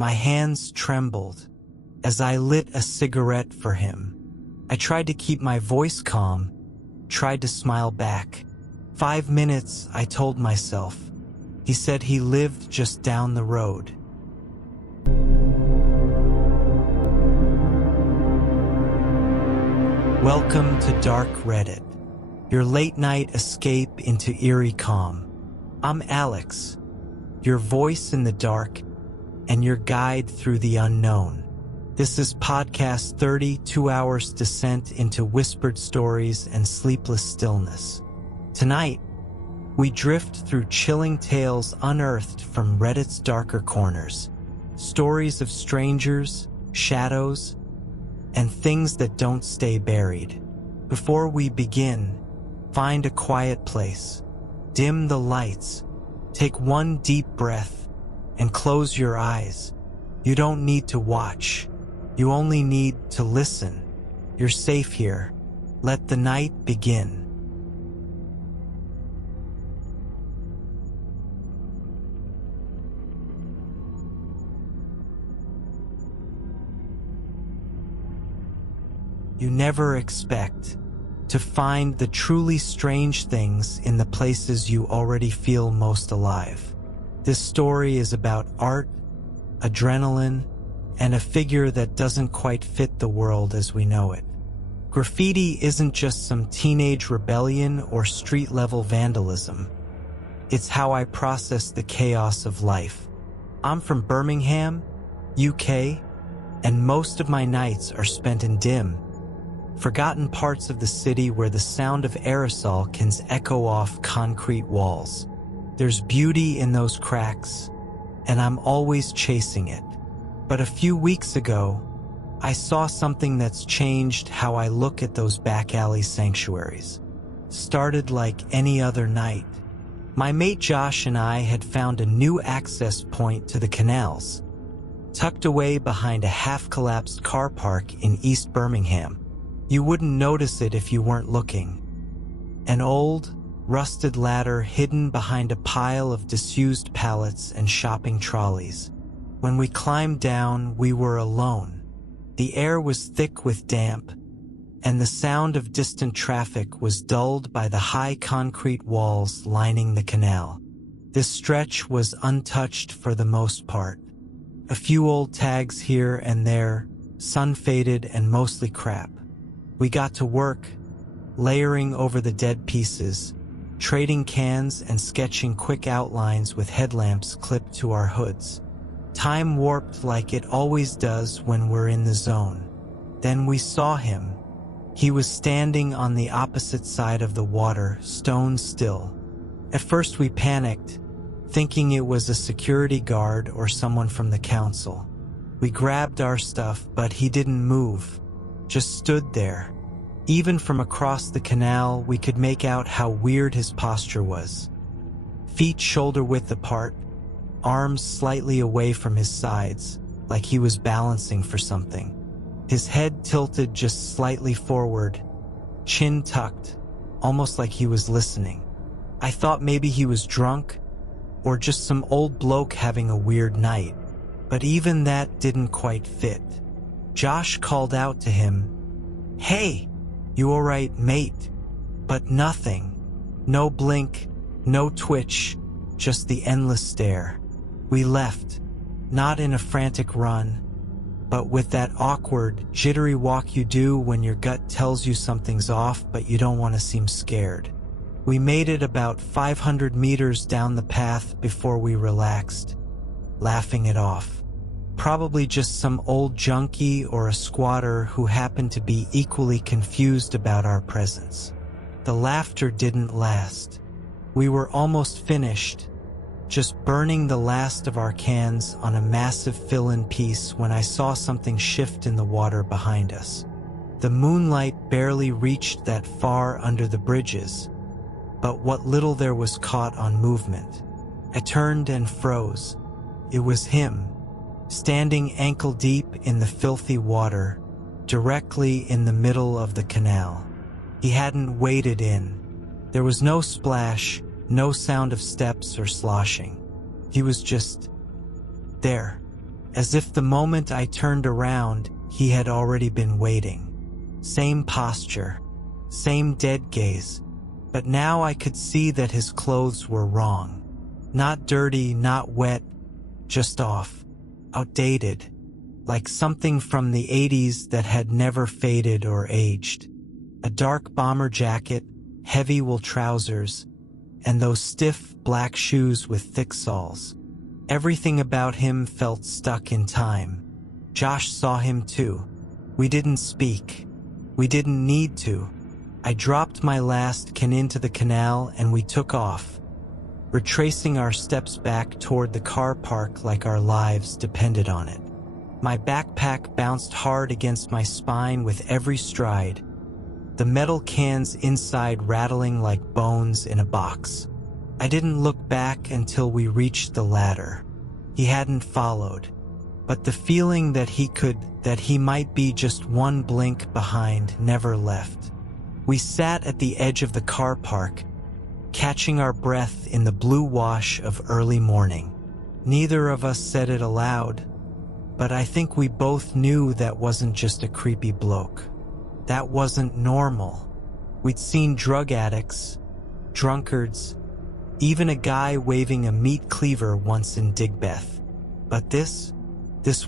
My hands trembled as I lit a cigarette for him. I tried to keep my voice calm, tried to smile back. 5 minutes, I told myself. He said he lived just down the road. Welcome to Dark Reddit, your late-night escape into eerie calm. I'm Alex, your voice in the dark and your guide through the unknown. This is podcast 32 Hours Descent into Whispered Stories and Sleepless Stillness. Tonight, we drift through chilling tales unearthed from Reddit's darker corners. Stories of strangers, shadows, and things that don't stay buried. Before we begin, find a quiet place. Dim the lights. Take one deep breath and close your eyes. You don't need to watch. You only need to listen. You're safe here. Let the night begin. You never expect to find the truly strange things in the places you already feel most alive. This story is about art, adrenaline, and a figure that doesn't quite fit the world as we know it. Graffiti isn't just some teenage rebellion or street-level vandalism. It's how I process the chaos of life. I'm from Birmingham, UK, and most of my nights are spent in dim, forgotten parts of the city where the sound of aerosol can echo off concrete walls. There's beauty in those cracks, and I'm always chasing it. But a few weeks ago, I saw something that's changed how I look at those back alley sanctuaries. Started like any other night. My mate Josh and I had found a new access point to the canals, tucked away behind a half-collapsed car park in East Birmingham. You wouldn't notice it if you weren't looking. An old, rusted ladder hidden behind a pile of disused pallets and shopping trolleys. When we climbed down, we were alone. The air was thick with damp, and the sound of distant traffic was dulled by the high concrete walls lining the canal. This stretch was untouched for the most part. A few old tags here and there, sun-faded and mostly crap. We got to work, layering over the dead pieces, trading cans and sketching quick outlines with headlamps clipped to our hoods. Time warped like it always does when we're in the zone. Then we saw him. He was standing on the opposite side of the water, stone still. At first we panicked, thinking it was a security guard or someone from the council. We grabbed our stuff, but he didn't move, just stood there. Even from across the canal, we could make out how weird his posture was. Feet shoulder-width apart, arms slightly away from his sides, like he was balancing for something. His head tilted just slightly forward, chin tucked, almost like he was listening. I thought maybe he was drunk, or just some old bloke having a weird night, but even that didn't quite fit. Josh called out to him, "Hey, you alright, mate?" But nothing. No blink, no twitch, just the endless stare. We left, not in a frantic run, but with that awkward, jittery walk you do when your gut tells you something's off but you don't want to seem scared. We made it about 500 meters down the path before we relaxed, laughing it off. Probably just some old junkie or a squatter who happened to be equally confused about our presence. The laughter didn't last. We were almost finished, just burning the last of our cans on a massive fill-in piece when I saw something shift in the water behind us. The moonlight barely reached that far under the bridges, but what little there was caught on movement. I turned and froze. It was him, standing ankle-deep in the filthy water, directly in the middle of the canal. He hadn't waded in. There was no splash, no sound of steps or sloshing. He was just there, as if the moment I turned around, he had already been waiting. Same posture, same dead gaze, but now I could see that his clothes were wrong. Not dirty, not wet, just off, outdated, like something from the 80s that had never faded or aged. A dark bomber jacket, heavy wool trousers, and those stiff black shoes with thick soles. Everything about him felt stuck in time. Josh saw him too. We didn't speak. We didn't need to. I dropped my last can into the canal and we took off, retracing our steps back toward the car park like our lives depended on it. My backpack bounced hard against my spine with every stride, the metal cans inside rattling like bones in a box. I didn't look back until we reached the ladder. He hadn't followed, but the feeling that he might be just one blink behind never left. We sat at the edge of the car park, catching our breath in the blue wash of early morning. Neither of us said it aloud, but I think we both knew that wasn't just a creepy bloke. That wasn't normal. We'd seen drug addicts, drunkards, even a guy waving a meat cleaver once in Digbeth. But this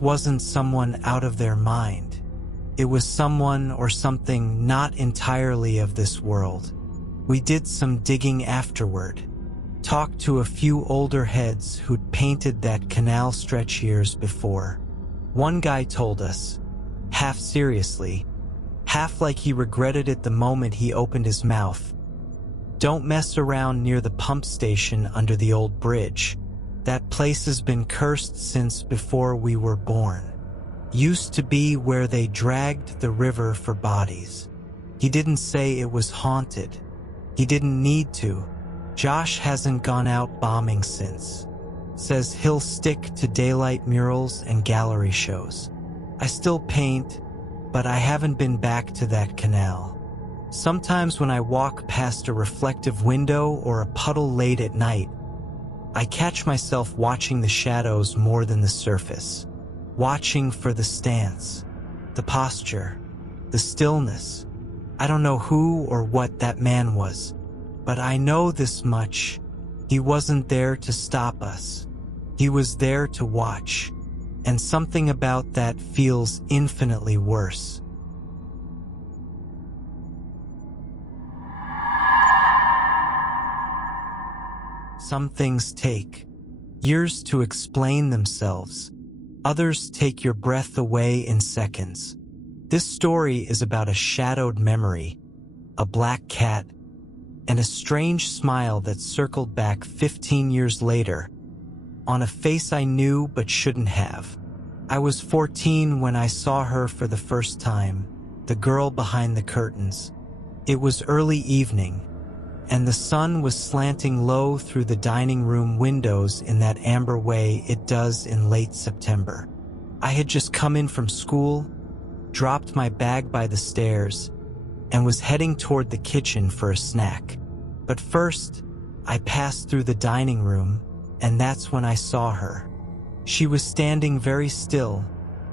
wasn't someone out of their mind. It was someone or something not entirely of this world. We did some digging afterward, talked to a few older heads who'd painted that canal stretch years before. One guy told us, half seriously, half like he regretted it the moment he opened his mouth, "Don't mess around near the pump station under the old bridge. That place has been cursed since before we were born. Used to be where they dragged the river for bodies." He didn't say it was haunted. He didn't need to. Josh hasn't gone out bombing since. Says he'll stick to daylight murals and gallery shows. I still paint, but I haven't been back to that canal. Sometimes when I walk past a reflective window or a puddle late at night, I catch myself watching the shadows more than the surface. Watching for the stance, the posture, the stillness. I don't know who or what that man was, but I know this much. He wasn't there to stop us. He was there to watch, and something about that feels infinitely worse. Some things take years to explain themselves. Others take your breath away in seconds. This story is about a shadowed memory, a black cat, and a strange smile that circled back 15 years later, on a face I knew but shouldn't have. I was 14 when I saw her for the first time, the girl behind the curtains. It was early evening, and the sun was slanting low through the dining room windows in that amber way it does in late September. I had just come in from school, dropped my bag by the stairs, and was heading toward the kitchen for a snack. But first, I passed through the dining room, and that's when I saw her. She was standing very still,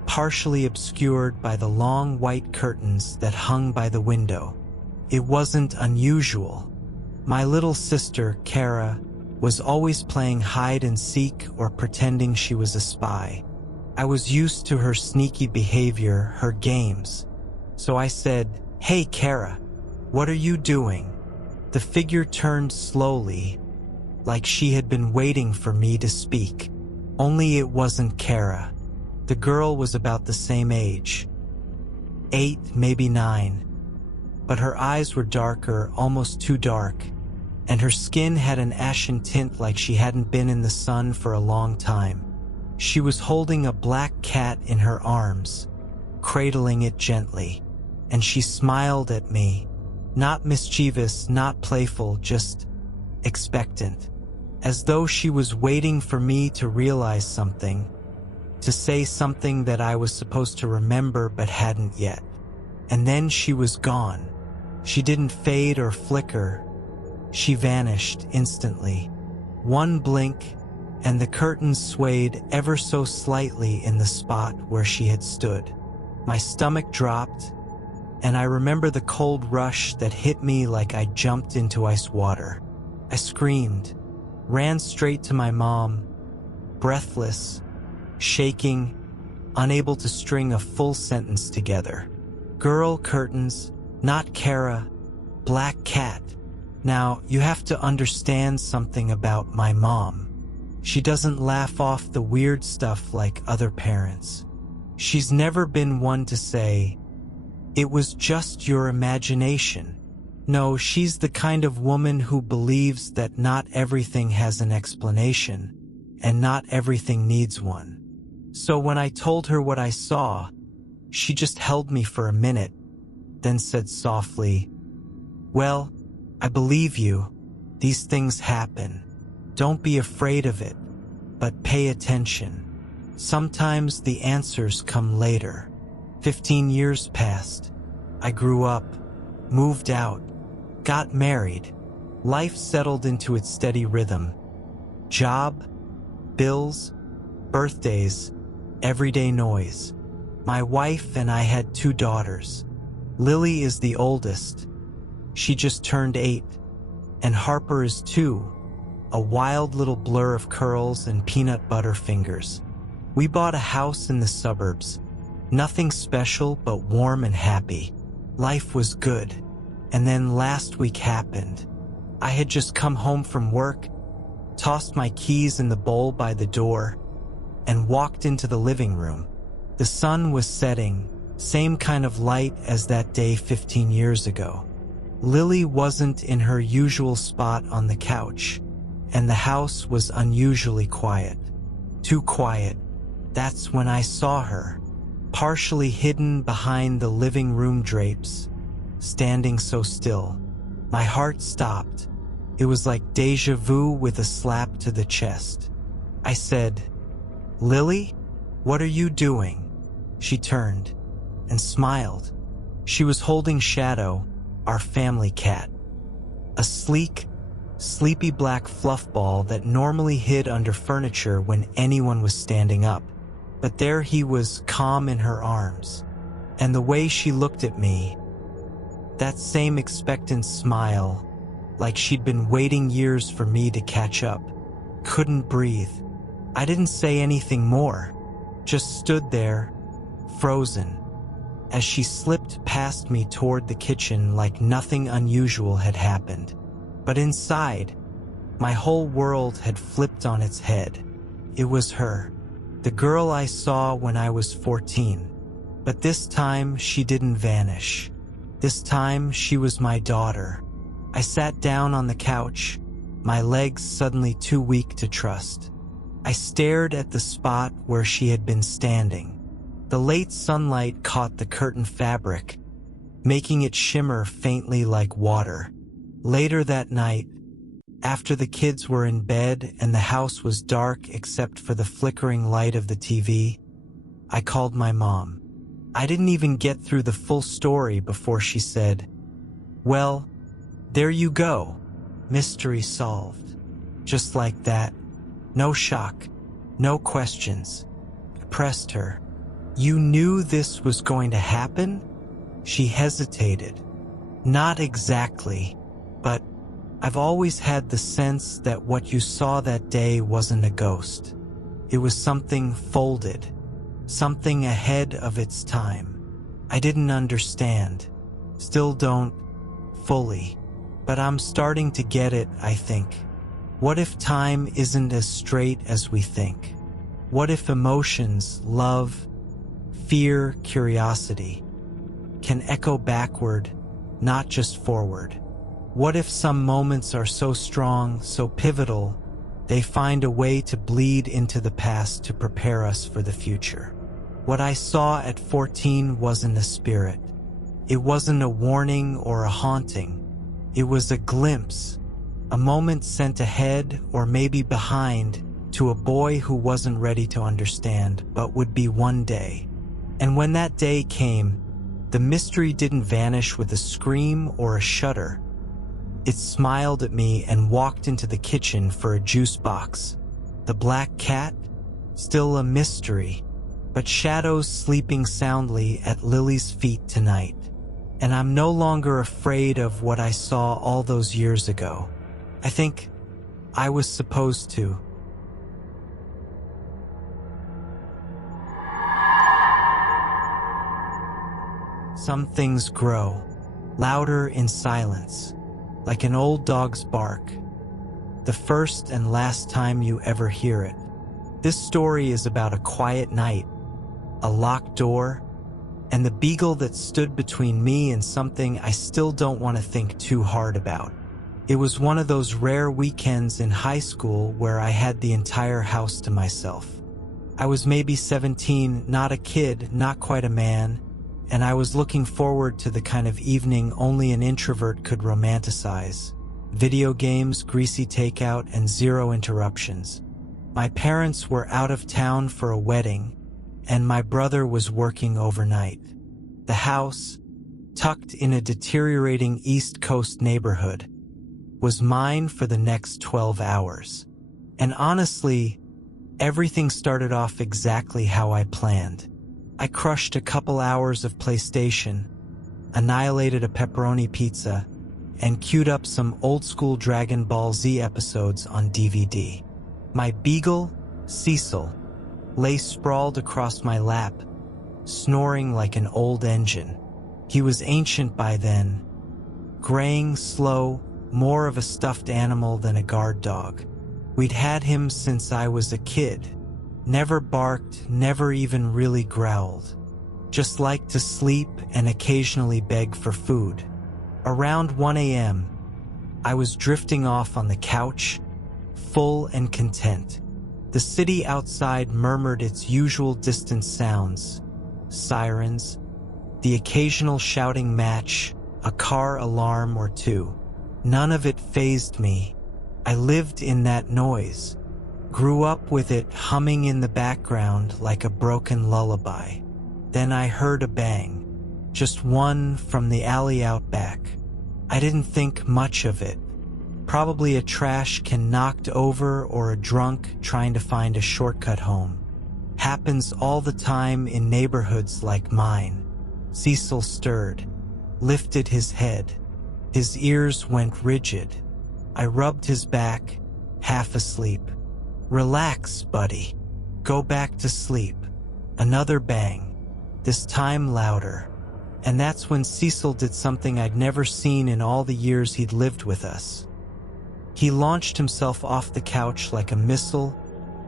partially obscured by the long white curtains that hung by the window. It wasn't unusual. My little sister, Kara, was always playing hide and seek or pretending she was a spy. I was used to her sneaky behavior, her games. So I said, "Hey, Kara, what are you doing?" The figure turned slowly, like she had been waiting for me to speak. Only it wasn't Kara. The girl was about the same age. 8, maybe 9. But her eyes were darker, almost too dark, and her skin had an ashen tint like she hadn't been in the sun for a long time. She was holding a black cat in her arms, cradling it gently, and she smiled at me. Not mischievous, not playful, just expectant. As though she was waiting for me to realize something, to say something that I was supposed to remember but hadn't yet. And then she was gone. She didn't fade or flicker. She vanished instantly. One blink, and the curtains swayed ever so slightly in the spot where she had stood. My stomach dropped, and I remember the cold rush that hit me like I jumped into ice water. I screamed, ran straight to my mom, breathless, shaking, unable to string a full sentence together. Girl curtains, not Kara, black cat. Now, you have to understand something about my mom. She doesn't laugh off the weird stuff like other parents. She's never been one to say, "It was just your imagination." No, she's the kind of woman who believes that not everything has an explanation, and not everything needs one. So when I told her what I saw, she just held me for a minute, then said softly, "Well, I believe you. These things happen. Don't be afraid of it, but pay attention. Sometimes the answers come later." 15 years passed. I grew up, moved out, got married. Life settled into its steady rhythm. Job, bills, birthdays, everyday noise. My wife and I had 2 daughters. Lily is the oldest. She just turned 8. And Harper is 2, a wild little blur of curls and peanut butter fingers. We bought a house in the suburbs. Nothing special, but warm and happy. Life was good. And then last week happened. I had just come home from work, tossed my keys in the bowl by the door, and walked into the living room. The sun was setting, same kind of light as that day 15 years ago. Lily wasn't in her usual spot on the couch, and the house was unusually quiet. Too quiet. That's when I saw her, partially hidden behind the living room drapes, standing so still. My heart stopped. It was like déjà vu with a slap to the chest. I said, "Lily, what are you doing?" She turned and smiled. She was holding Shadow, our family cat. A sleek, sleepy black fluff ball that normally hid under furniture when anyone was standing up. But there he was, calm in her arms. And the way she looked at me, that same expectant smile, like she'd been waiting years for me to catch up. Couldn't breathe. I didn't say anything more, just stood there, frozen, as she slipped past me toward the kitchen like nothing unusual had happened. But inside, my whole world had flipped on its head. It was her, the girl I saw when I was 14. But this time she didn't vanish. This time she was my daughter. I sat down on the couch, my legs suddenly too weak to trust. I stared at the spot where she had been standing. The late sunlight caught the curtain fabric, making it shimmer faintly like water. Later that night, after the kids were in bed and the house was dark except for the flickering light of the TV, I called my mom. I didn't even get through the full story before she said, "Well, there you go. Mystery solved." Just like that. No shock. No questions. I pressed her. "You knew this was going to happen?" She hesitated. "Not exactly, but I've always had the sense that what you saw that day wasn't a ghost. It was something folded, something ahead of its time. I didn't understand. Still don't fully. But I'm starting to get it, I think. What if time isn't as straight as we think? What if emotions, love, fear, curiosity, can echo backward, not just forward? What if some moments are so strong, so pivotal, they find a way to bleed into the past to prepare us for the future? What I saw at 14 wasn't a spirit. It wasn't a warning or a haunting. It was a glimpse, a moment sent ahead or maybe behind to a boy who wasn't ready to understand, but would be one day. And when that day came, the mystery didn't vanish with a scream or a shudder. It smiled at me and walked into the kitchen for a juice box. The black cat? Still a mystery, but shadows sleeping soundly at Lily's feet tonight. And I'm no longer afraid of what I saw all those years ago. I think I was supposed to. Some things grow, louder in silence, like an old dog's bark, the first and last time you ever hear it. This story is about a quiet night, a locked door, and the beagle that stood between me and something I still don't want to think too hard about. It was one of those rare weekends in high school where I had the entire house to myself. I was maybe 17, not a kid, not quite a man, and I was looking forward to the kind of evening only an introvert could romanticize. Video games, greasy takeout, and zero interruptions. My parents were out of town for a wedding, and my brother was working overnight. The house, tucked in a deteriorating East Coast neighborhood, was mine for the next 12 hours. And honestly, everything started off exactly how I planned. I crushed a couple hours of PlayStation, annihilated a pepperoni pizza, and queued up some old-school Dragon Ball Z episodes on DVD. My beagle, Cecil, lay sprawled across my lap, snoring like an old engine. He was ancient by then, graying slow, more of a stuffed animal than a guard dog. We'd had him since I was a kid. Never barked, never even really growled. Just liked to sleep and occasionally beg for food. Around 1 a.m., I was drifting off on the couch, full and content. The city outside murmured its usual distant sounds, sirens, the occasional shouting match, a car alarm or two. None of it fazed me. I lived in that noise, grew up with it humming in the background like a broken lullaby. Then I heard a bang, just one from the alley out back. I didn't think much of it. Probably a trash can knocked over or a drunk trying to find a shortcut home. Happens all the time in neighborhoods like mine. Cecil stirred, lifted his head. His ears went rigid. I rubbed his back, half asleep. Relax, buddy. Go back to sleep. Another bang, this time louder. And that's when Cecil did something I'd never seen in all the years he'd lived with us. He launched himself off the couch like a missile,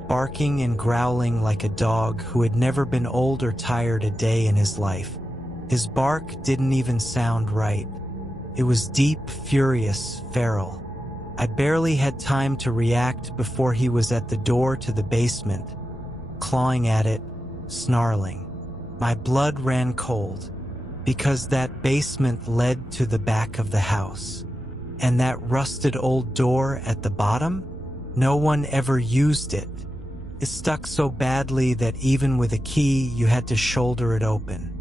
barking and growling like a dog who had never been old or tired a day in his life. His bark didn't even sound right. It was deep, furious, feral. I barely had time to react before he was at the door to the basement, clawing at it, snarling. My blood ran cold, because that basement led to the back of the house. And that rusted old door at the bottom? No one ever used it. It stuck so badly that even with a key, you had to shoulder it open.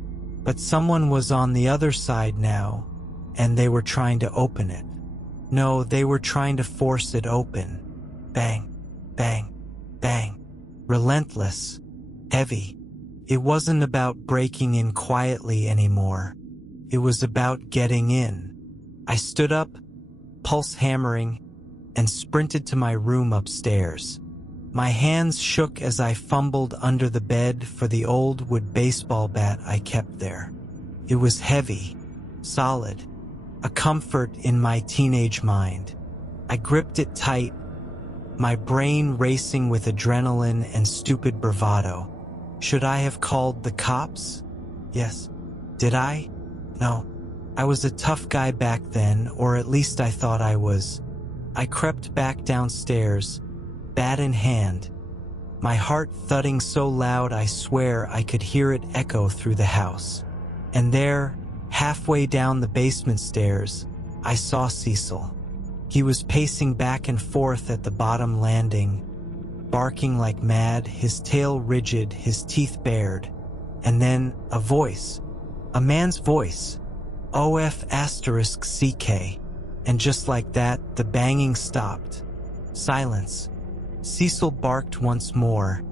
But someone was on the other side now, and they were trying to open it. No, they were trying to force it open. Bang, bang, bang. Relentless, heavy. It wasn't about breaking in quietly anymore. It was about getting in. I stood up, pulse hammering, and sprinted to my room upstairs. My hands shook as I fumbled under the bed for the old wood baseball bat I kept there. It was heavy, solid, a comfort in my teenage mind. I gripped it tight, my brain racing with adrenaline and stupid bravado. Should I have called the cops? Yes. Did I? No. I was a tough guy back then, or at least I thought I was. I crept back downstairs, bat in hand, my heart thudding so loud I swear I could hear it echo through the house. And there, halfway down the basement stairs, I saw Cecil. He was pacing back and forth at the bottom landing, barking like mad, his tail rigid, his teeth bared. And then a voice, a man's voice, OF*CK. And just like that, the banging stopped. Silence. Cecil barked once more,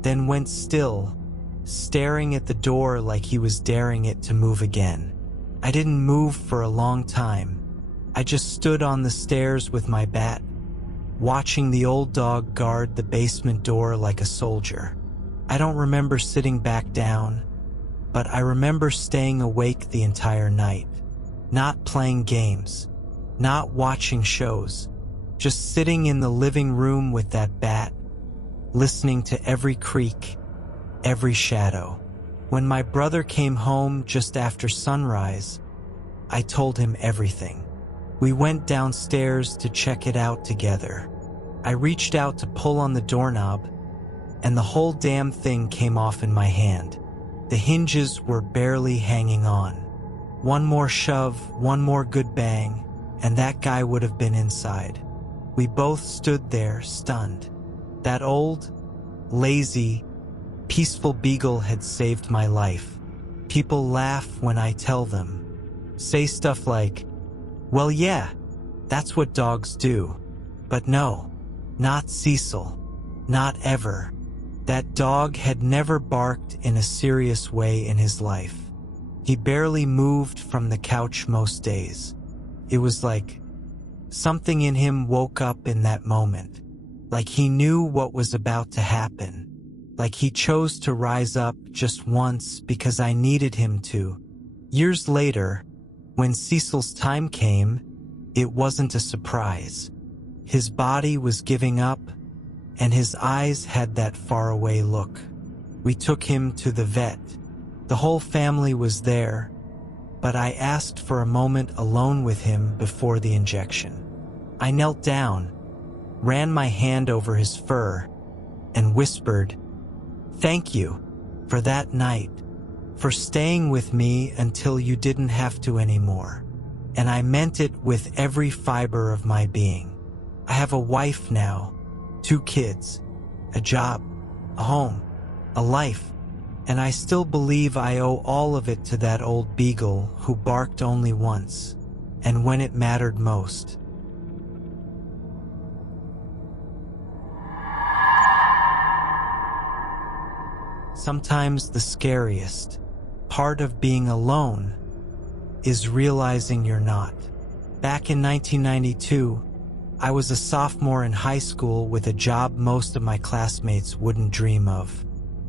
then went still, staring at the door like he was daring it to move again. I didn't move for a long time. I just stood on the stairs with my bat, watching the old dog guard the basement door like a soldier. I don't remember sitting back down, but I remember staying awake the entire night, not playing games, not watching shows, just sitting in the living room with that bat, listening to every creak, every shadow. When my brother came home just after sunrise, I told him everything. We went downstairs to check it out together. I reached out to pull on the doorknob, and the whole damn thing came off in my hand. The hinges were barely hanging on. One more shove, one more good bang, and that guy would have been inside. We both stood there, stunned. That old, lazy, peaceful beagle had saved my life. People laugh when I tell them. Say stuff like, "Well, yeah, that's what dogs do." But no, not Cecil. Not ever. That dog had never barked in a serious way in his life. He barely moved from the couch most days. It was like something in him woke up in that moment. Like he knew what was about to happen. Like he chose to rise up just once because I needed him to. Years later, when Cecil's time came, it wasn't a surprise. His body was giving up, and his eyes had that faraway look. We took him to the vet. The whole family was there, but I asked for a moment alone with him before the injection. I knelt down, ran my hand over his fur, and whispered, "Thank you for that night, for staying with me until you didn't have to anymore." And I meant it with every fiber of my being. I have a wife now, 2 kids, a job, a home, a life, and I still believe I owe all of it to that old beagle who barked only once, and when it mattered most. Sometimes the scariest part of being alone is realizing you're not. Back in 1992, I was a sophomore in high school with a job most of my classmates wouldn't dream of.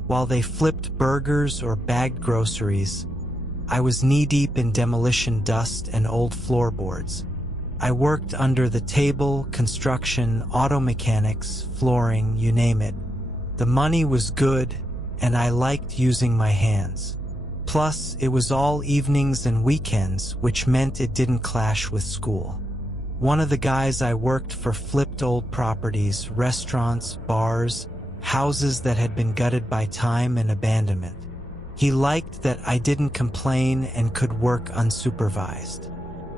While they flipped burgers or bagged groceries, I was knee-deep in demolition dust and old floorboards. I worked under the table, construction, auto mechanics, flooring, you name it. The money was good, and I liked using my hands. Plus, it was all evenings and weekends, which meant it didn't clash with school. One of the guys I worked for flipped old properties, restaurants, bars, houses that had been gutted by time and abandonment. He liked that I didn't complain and could work unsupervised.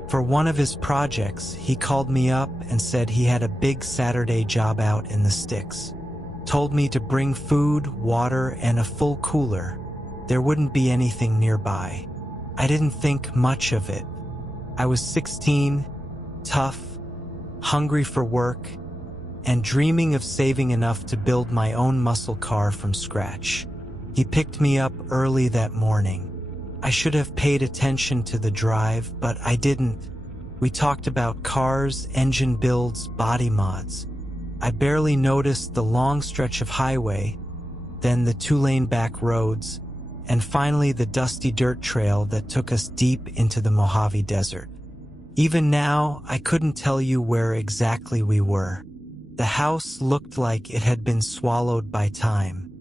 For one of his projects, he called me up and said he had a big Saturday job out in the sticks. Told me to bring food, water, and a full cooler. There wouldn't be anything nearby. I didn't think much of it. I was 16, tough, hungry for work, and dreaming of saving enough to build my own muscle car from scratch. He picked me up early that morning. I should have paid attention to the drive, but I didn't. We talked about cars, engine builds, body mods. I barely noticed the long stretch of highway, then the 2-lane back roads, and finally the dusty dirt trail that took us deep into the Mojave Desert. Even now, I couldn't tell you where exactly we were. The house looked like it had been swallowed by time.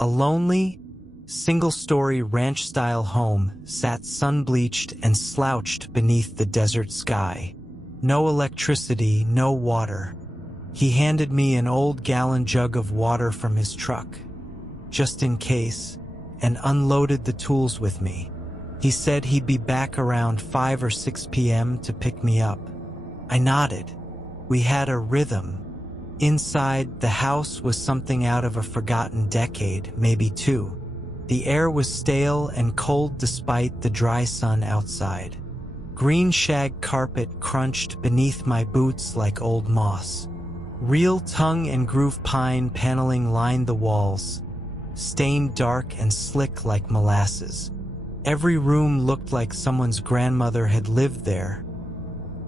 A lonely, single-story ranch-style home sat sun-bleached and slouched beneath the desert sky. No electricity, no water. He handed me an old gallon jug of water from his truck, just in case, and unloaded the tools with me. He said he'd be back around 5 or 6 p.m. to pick me up. I nodded. We had a rhythm. Inside, the house was something out of a forgotten decade, maybe 2. The air was stale and cold despite the dry sun outside. Green shag carpet crunched beneath my boots like old moss. Real tongue and groove pine paneling lined the walls, stained dark and slick like molasses. Every room looked like someone's grandmother had lived there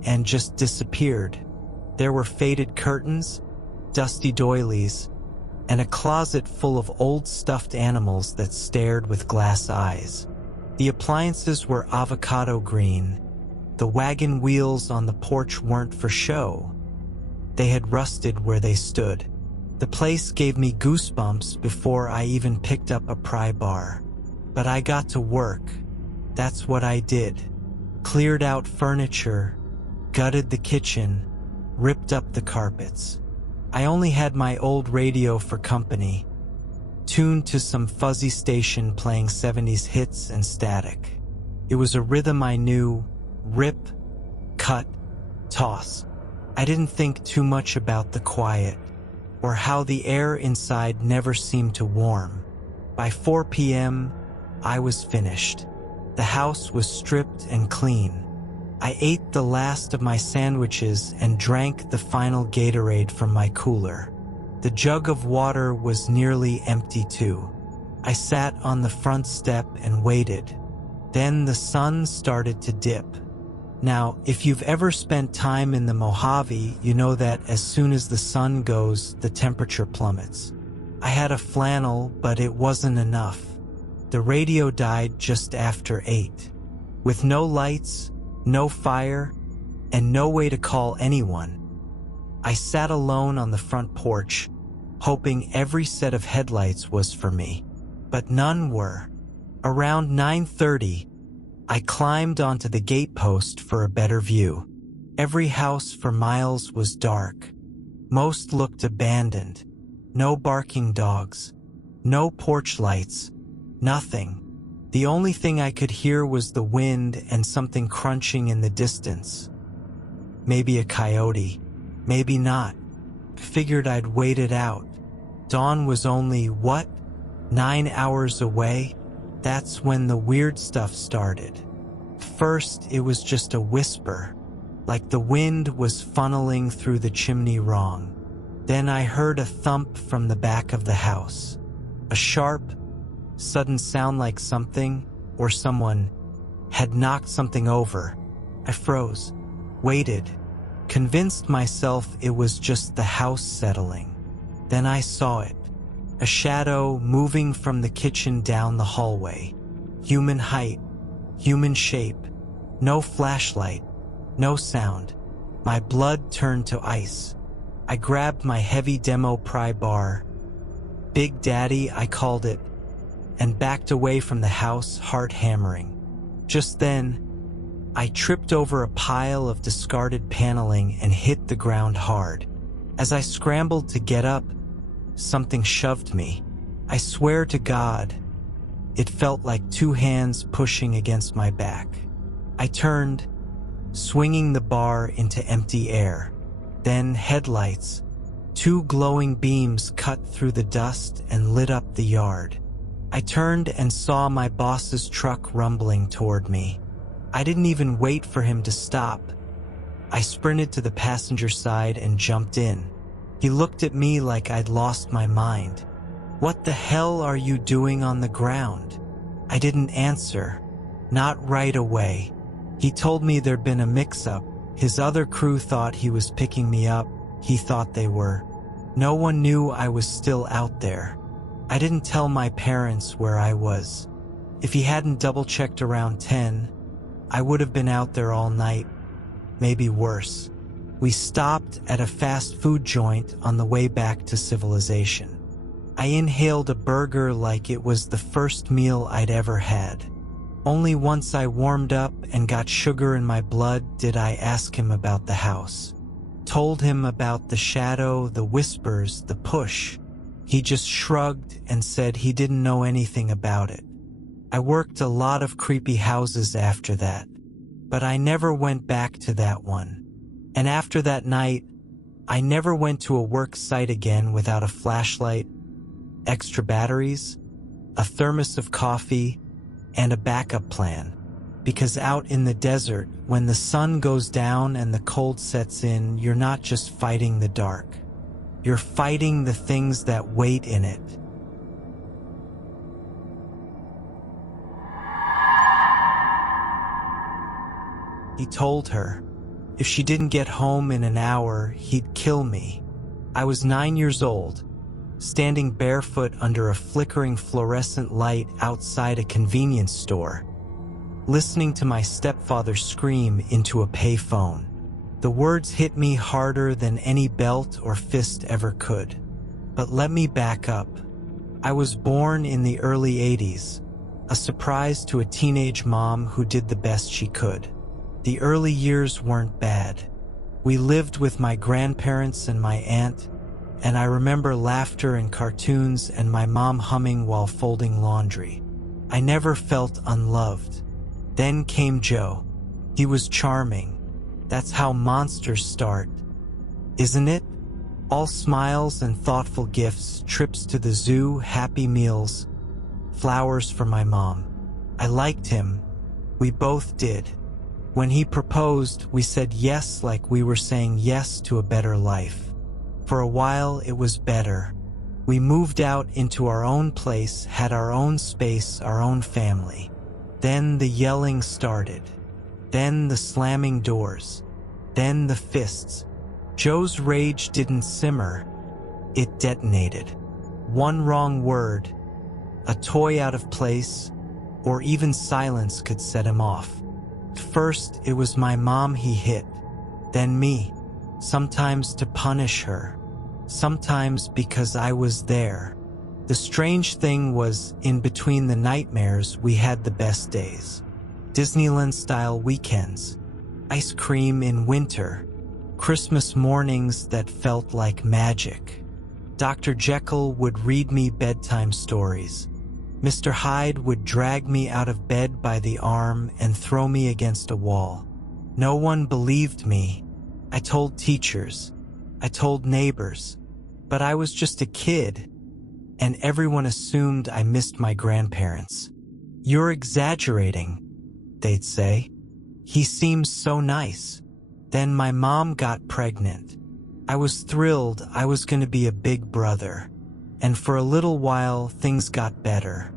and just disappeared. There were faded curtains, dusty doilies, and a closet full of old stuffed animals that stared with glass eyes. The appliances were avocado green. The wagon wheels on the porch weren't for show. They had rusted where they stood. The place gave me goosebumps before I even picked up a pry bar. But I got to work. That's what I did. Cleared out furniture, gutted the kitchen, ripped up the carpets. I only had my old radio for company, tuned to some fuzzy station playing 70s hits and static. It was a rhythm I knew: rip, cut, toss. I didn't think too much about the quiet, or how the air inside never seemed to warm. By 4 p.m., I was finished. The house was stripped and clean. I ate the last of my sandwiches and drank the final Gatorade from my cooler. The jug of water was nearly empty too. I sat on the front step and waited. Then the sun started to dip. Now, if you've ever spent time in the Mojave, you know that as soon as the sun goes, the temperature plummets. I had a flannel, but it wasn't enough. The radio died just after 8. With no lights, no fire, and no way to call anyone, I sat alone on the front porch, hoping every set of headlights was for me. But none were. Around 9:30, I climbed onto the gatepost for a better view. Every house for miles was dark. Most looked abandoned. No barking dogs. No porch lights. Nothing. The only thing I could hear was the wind and something crunching in the distance. Maybe a coyote. Maybe not. Figured I'd wait it out. Dawn was only, 9 hours away? That's when the weird stuff started. First, it was just a whisper, like the wind was funneling through the chimney wrong. Then I heard a thump from the back of the house. A sharp, sudden sound like something, or someone, had knocked something over. I froze, waited, convinced myself it was just the house settling. Then I saw it. A shadow moving from the kitchen down the hallway. Human height, human shape, no flashlight, no sound. My blood turned to ice. I grabbed my heavy demo pry bar. Big Daddy, I called it, and backed away from the house, heart hammering. Just then, I tripped over a pile of discarded paneling and hit the ground hard. As I scrambled to get up, something shoved me. I swear to God, it felt like 2 hands pushing against my back. I turned, swinging the bar into empty air. Then headlights. 2 glowing beams cut through the dust and lit up the yard. I turned and saw my boss's truck rumbling toward me. I didn't even wait for him to stop. I sprinted to the passenger side and jumped in. He looked at me like I'd lost my mind. "What the hell are you doing on the ground?" I didn't answer. Not right away. He told me there'd been a mix-up. His other crew thought he was picking me up. He thought they were. No one knew I was still out there. I didn't tell my parents where I was. If he hadn't double-checked around 10, I would have been out there all night. Maybe worse. We stopped at a fast food joint on the way back to civilization. I inhaled a burger like it was the first meal I'd ever had. Only once I warmed up and got sugar in my blood did I ask him about the house. Told him about the shadow, the whispers, the push. He just shrugged and said he didn't know anything about it. I worked a lot of creepy houses after that, but I never went back to that one. And after that night, I never went to a work site again without a flashlight, extra batteries, a thermos of coffee, and a backup plan. Because out in the desert, when the sun goes down and the cold sets in, you're not just fighting the dark. You're fighting the things that wait in it. He told her, if she didn't get home in an hour, he'd kill me. I was 9 years old, standing barefoot under a flickering fluorescent light outside a convenience store, listening to my stepfather scream into a payphone. The words hit me harder than any belt or fist ever could. But let me back up. I was born in the early 80s, a surprise to a teenage mom who did the best she could. The early years weren't bad. We lived with my grandparents and my aunt, and I remember laughter and cartoons and my mom humming while folding laundry. I never felt unloved. Then came Joe. He was charming. That's how monsters start, isn't it? All smiles and thoughtful gifts, trips to the zoo, happy meals, flowers for my mom. I liked him. We both did. When he proposed, we said yes like we were saying yes to a better life. For a while, it was better. We moved out into our own place, had our own space, our own family. Then the yelling started. Then the slamming doors. Then the fists. Joe's rage didn't simmer. It detonated. One wrong word, a toy out of place, or even silence could set him off. First, it was my mom he hit, then me, sometimes to punish her, sometimes because I was there. The strange thing was, in between the nightmares, we had the best days. Disneyland-style weekends, ice cream in winter, Christmas mornings that felt like magic. Dr. Jekyll would read me bedtime stories. Mr. Hyde would drag me out of bed by the arm and throw me against a wall. No one believed me. I told teachers. I told neighbors. But I was just a kid, and everyone assumed I missed my grandparents. "You're exaggerating," they'd say. "He seems so nice." Then my mom got pregnant. I was thrilled I was going to be a big brother. And for a little while, things got better.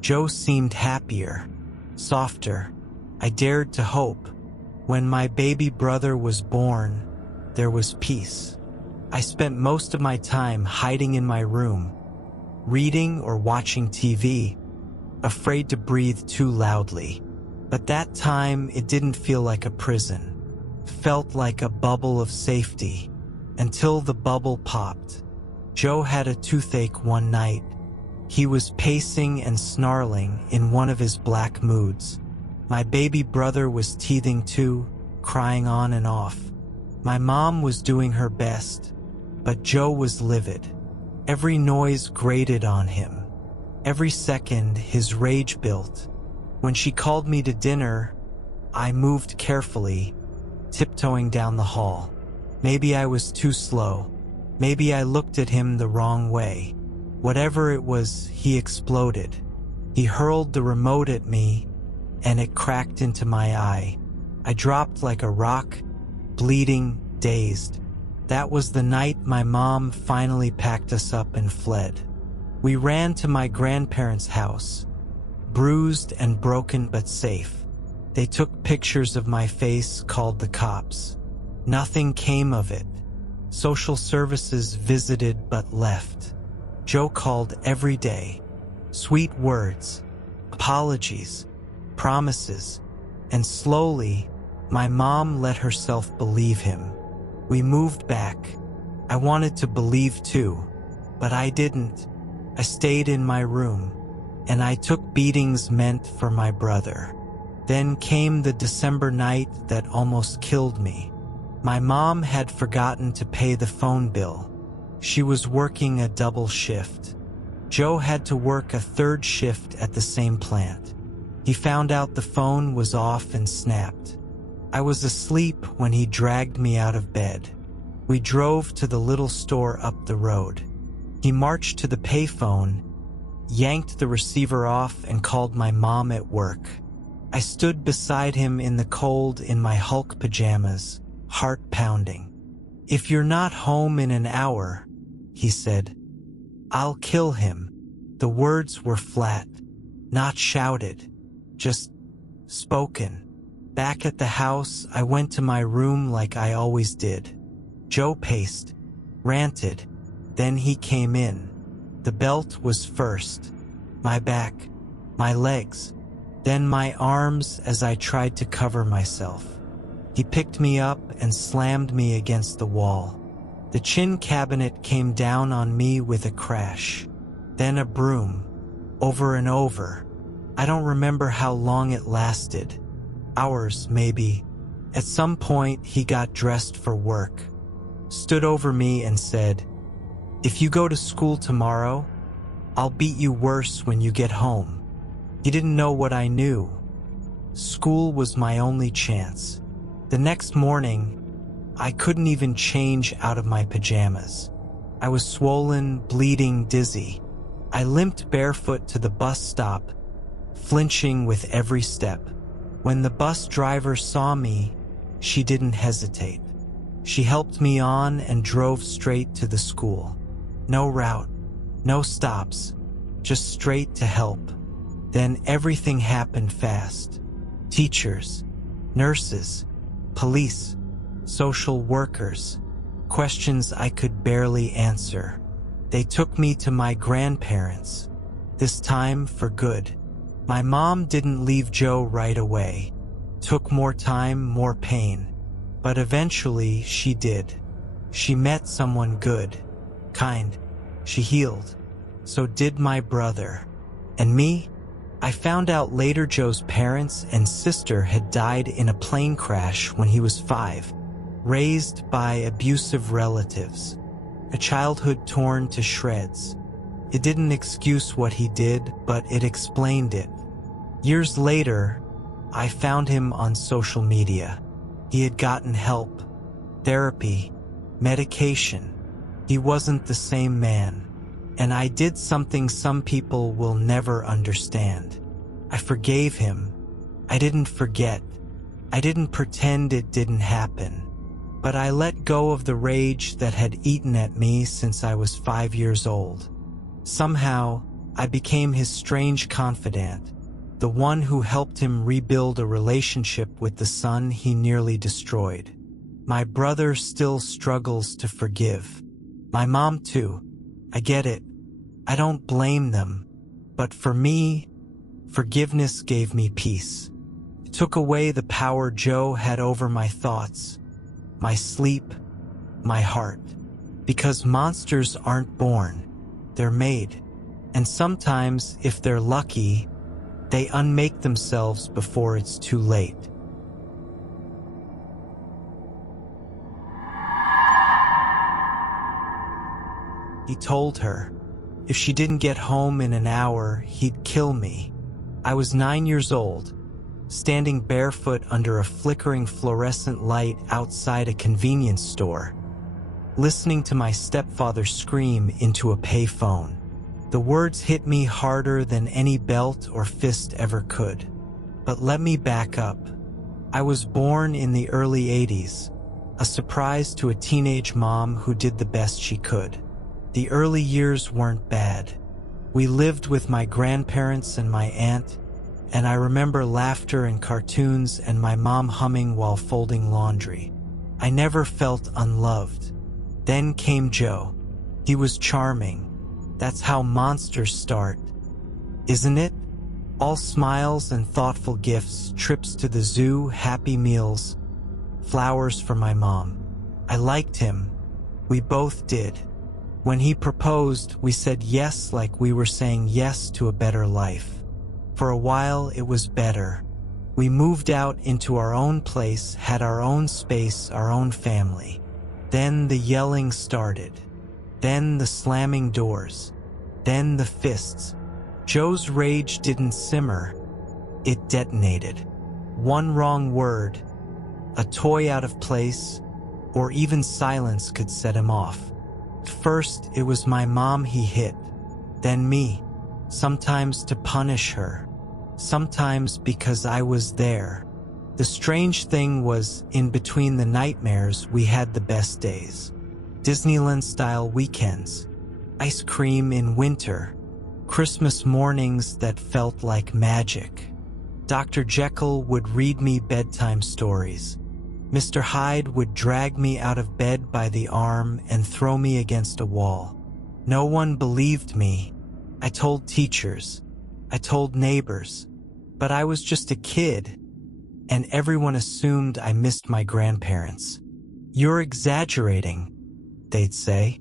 Joe seemed happier, softer. I dared to hope. When my baby brother was born, there was peace. I spent most of my time hiding in my room, reading or watching TV, afraid to breathe too loudly. But that time, it didn't feel like a prison. It felt like a bubble of safety, until the bubble popped. Joe had a toothache one night. He was pacing and snarling in one of his black moods. My baby brother was teething too, crying on and off. My mom was doing her best, but Joe was livid. Every noise grated on him. Every second, his rage built. When she called me to dinner, I moved carefully, tiptoeing down the hall. Maybe I was too slow. Maybe I looked at him the wrong way. Whatever it was, he exploded. He hurled the remote at me, and it cracked into my eye. I dropped like a rock, bleeding, dazed. That was the night my mom finally packed us up and fled. We ran to my grandparents' house, bruised and broken but safe. They took pictures of my face, called the cops. Nothing came of it. Social services visited but left. Joe called every day. Sweet words, apologies, promises, and slowly, my mom let herself believe him. We moved back. I wanted to believe too, but I didn't. I stayed in my room, and I took beatings meant for my brother. Then came the December night that almost killed me. My mom had forgotten to pay the phone bill. She was working a double shift. Joe had to work a third shift at the same plant. He found out the phone was off and snapped. I was asleep when he dragged me out of bed. We drove to the little store up the road. He marched to the payphone, yanked the receiver off, and called my mom at work. I stood beside him in the cold in my Hulk pajamas, heart pounding. "If you're not home in an hour," he said. "I'll kill him." The words were flat, not shouted, just spoken. Back at the house, I went to my room like I always did. Joe paced, ranted, then he came in. The belt was first, my back, my legs, then my arms as I tried to cover myself. He picked me up and slammed me against the wall. The chin cabinet came down on me with a crash. Then a broom, over and over. I don't remember how long it lasted. Hours, maybe. At some point, he got dressed for work, stood over me and said, "If you go to school tomorrow, I'll beat you worse when you get home." He didn't know what I knew. School was my only chance. The next morning, I couldn't even change out of my pajamas. I was swollen, bleeding, dizzy. I limped barefoot to the bus stop, flinching with every step. When the bus driver saw me, she didn't hesitate. She helped me on and drove straight to the school. No route, no stops, just straight to help. Then everything happened fast. Teachers, nurses, police, social workers, questions I could barely answer. They took me to my grandparents, this time for good. My mom didn't leave Joe right away. Took more time, more pain. But eventually she did. She met someone good, kind. She healed. So did my brother. And me? I found out later Joe's parents and sister had died in a plane crash when he was 5, raised by abusive relatives. A childhood torn to shreds. It didn't excuse what he did, but it explained it. Years later, I found him on social media. He had gotten help, therapy, medication. He wasn't the same man. And I did something some people will never understand. I forgave him. I didn't forget. I didn't pretend it didn't happen. But I let go of the rage that had eaten at me since I was 5 years old. Somehow, I became his strange confidant, the one who helped him rebuild a relationship with the son he nearly destroyed. My brother still struggles to forgive. My mom too. I get it. I don't blame them. But for me, forgiveness gave me peace. It took away the power Joe had over my thoughts, my sleep, my heart. Because monsters aren't born. They're made. And sometimes, if they're lucky, they unmake themselves before it's too late. He told her, if she didn't get home in an hour, he'd kill me. I was 9 years old, standing barefoot under a flickering fluorescent light outside a convenience store, listening to my stepfather scream into a payphone. The words hit me harder than any belt or fist ever could. But let me back up. I was born in the early 80s, a surprise to a teenage mom who did the best she could. The early years weren't bad. We lived with my grandparents and my aunt, and I remember laughter and cartoons and my mom humming while folding laundry. I never felt unloved. Then came Joe. He was charming. That's how monsters start, isn't it? All smiles and thoughtful gifts, trips to the zoo, happy meals, flowers for my mom. I liked him. We both did. When he proposed, we said yes like we were saying yes to a better life. For a while, it was better. We moved out into our own place, had our own space, our own family. Then the yelling started. Then the slamming doors. Then the fists. Joe's rage didn't simmer. It detonated. One wrong word, a toy out of place, or even silence could set him off. First, it was my mom he hit. Then me. Sometimes to punish her. Sometimes because I was there. The strange thing was, in between the nightmares, we had the best days. Disneyland-style weekends, ice cream in winter, Christmas mornings that felt like magic. Dr. Jekyll would read me bedtime stories. Mr. Hyde would drag me out of bed by the arm and throw me against a wall. No one believed me. I told teachers. I told neighbors. But I was just a kid, and everyone assumed I missed my grandparents. "You're exaggerating," they'd say.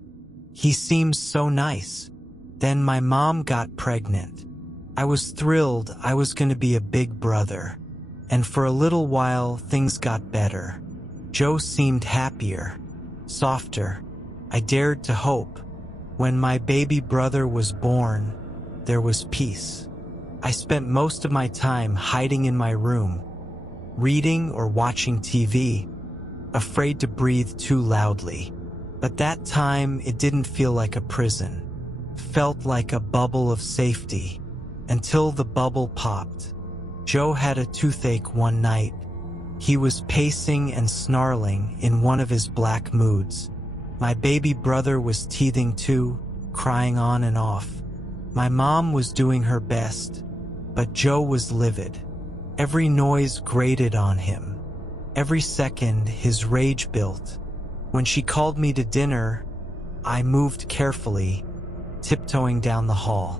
"He seems so nice." Then my mom got pregnant. I was thrilled I was going to be a big brother. And for a little while, things got better. Joe seemed happier, softer. I dared to hope. When my baby brother was born, there was peace. I spent most of my time hiding in my room, reading or watching TV, afraid to breathe too loudly. But that time, it didn't feel like a prison. Felt like a bubble of safety, until the bubble popped. Joe had a toothache one night. He was pacing and snarling in one of his black moods. My baby brother was teething too, crying on and off. My mom was doing her best, but Joe was livid. Every noise grated on him. Every second, his rage built. When she called me to dinner, I moved carefully, tiptoeing down the hall.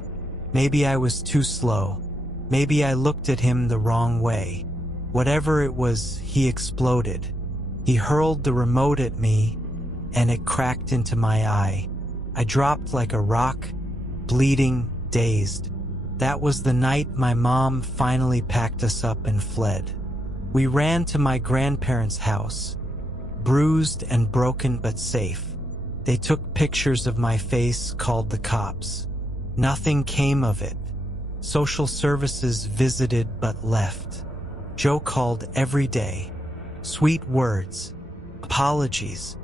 Maybe I was too slow. Maybe I looked at him the wrong way. Whatever it was, he exploded. He hurled the remote at me, and it cracked into my eye. I dropped like a rock, bleeding, dazed. That was the night my mom finally packed us up and fled. We ran to my grandparents' house, bruised and broken but safe. They took pictures of my face, called the cops. Nothing came of it. Social services visited but left. Joe called every day. Sweet words, apologies,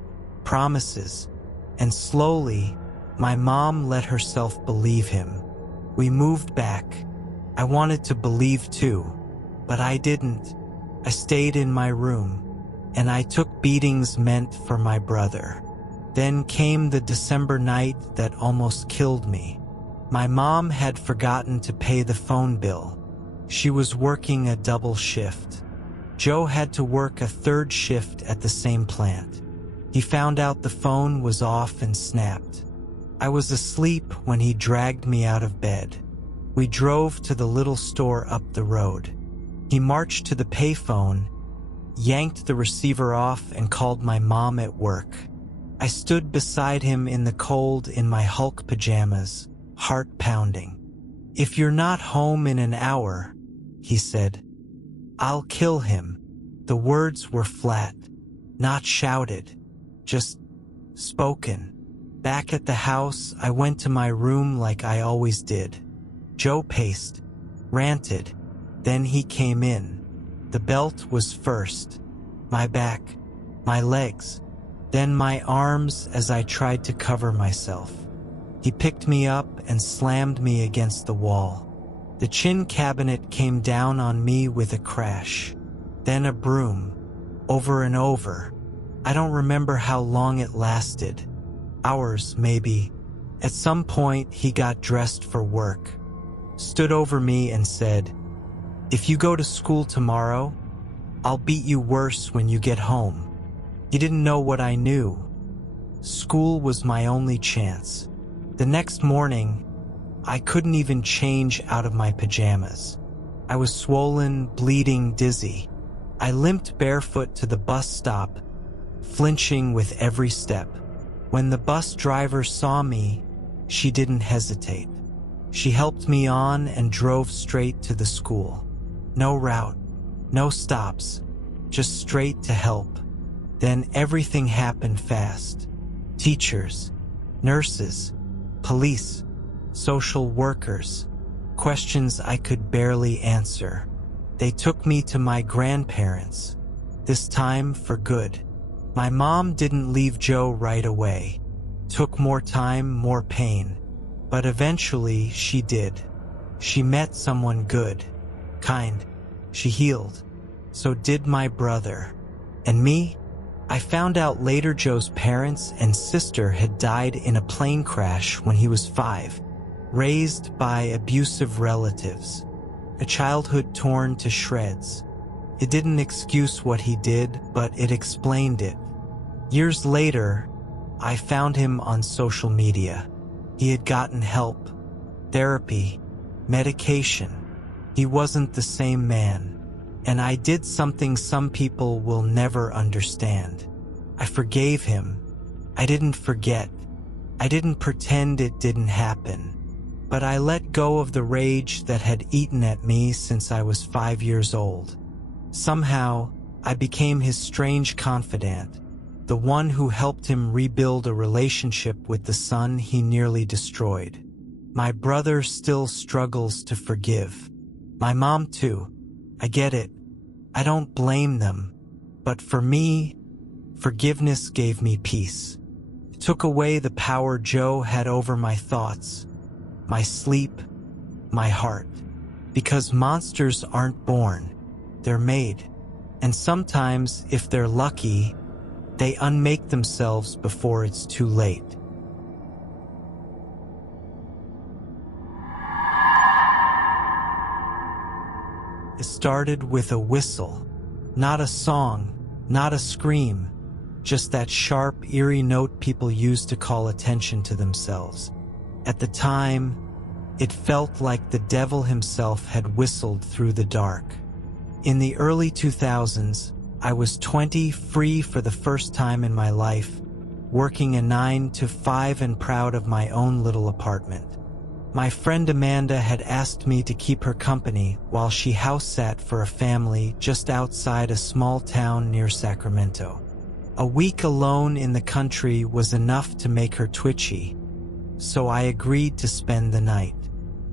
promises, and slowly, my mom let herself believe him. We moved back. I wanted to believe too, but I didn't. I stayed in my room, and I took beatings meant for my brother. Then came the December night that almost killed me. My mom had forgotten to pay the phone bill. She was working a double shift. Joe had to work a third shift at the same plant. He found out the phone was off and snapped. I was asleep when he dragged me out of bed. We drove to the little store up the road. He marched to the payphone, yanked the receiver off, and called my mom at work. I stood beside him in the cold in my Hulk pajamas, heart pounding. "If you're not home in an hour," he said, "I'll kill him." The words were flat, not shouted, just spoken. Back at the house, I went to my room like I always did. Joe paced, ranted, then he came in. The belt was first, my back, my legs, then my arms as I tried to cover myself. He picked me up and slammed me against the wall. The chin cabinet came down on me with a crash. Then a broom, over and over. I don't remember how long it lasted. Hours, maybe. At some point, he got dressed for work, stood over me and said, "If you go to school tomorrow, I'll beat you worse when you get home." He didn't know what I knew. School was my only chance. The next morning, I couldn't even change out of my pajamas. I was swollen, bleeding, dizzy. I limped barefoot to the bus stop, flinching with every step. When the bus driver saw me, she didn't hesitate. She helped me on and drove straight to the school. No route, no stops, just straight to help. Then everything happened fast. Teachers, nurses, police, social workers, questions I could barely answer. They took me to my grandparents, this time for good. My mom didn't leave Joe right away. Took more time, more pain. But eventually she did. She met someone good, kind. She healed. So did my brother. And me? I found out later Joe's parents and sister had died in a plane crash when he was 5, raised by abusive relatives. A childhood torn to shreds. It didn't excuse what he did, but it explained it. Years later, I found him on social media. He had gotten help, therapy, medication. He wasn't the same man. And I did something some people will never understand. I forgave him. I didn't forget. I didn't pretend it didn't happen. But I let go of the rage that had eaten at me since I was 5 years old. Somehow, I became his strange confidant, the one who helped him rebuild a relationship with the son he nearly destroyed. My brother still struggles to forgive. My mom too. I get it. I don't blame them. But for me, forgiveness gave me peace. It took away the power Joe had over my thoughts, my sleep, my heart. Because monsters aren't born, they're made. And sometimes, if they're lucky, they unmake themselves before it's too late. It started with a whistle. Not a song, not a scream, just that sharp, eerie note people use to call attention to themselves. At the time, it felt like the devil himself had whistled through the dark. In the early 2000s, I was 20, free for the first time in my life, working a 9 to 5 and proud of my own little apartment. My friend Amanda had asked me to keep her company while she house sat for a family just outside a small town near Sacramento. A week alone in the country was enough to make her twitchy, so I agreed to spend the night.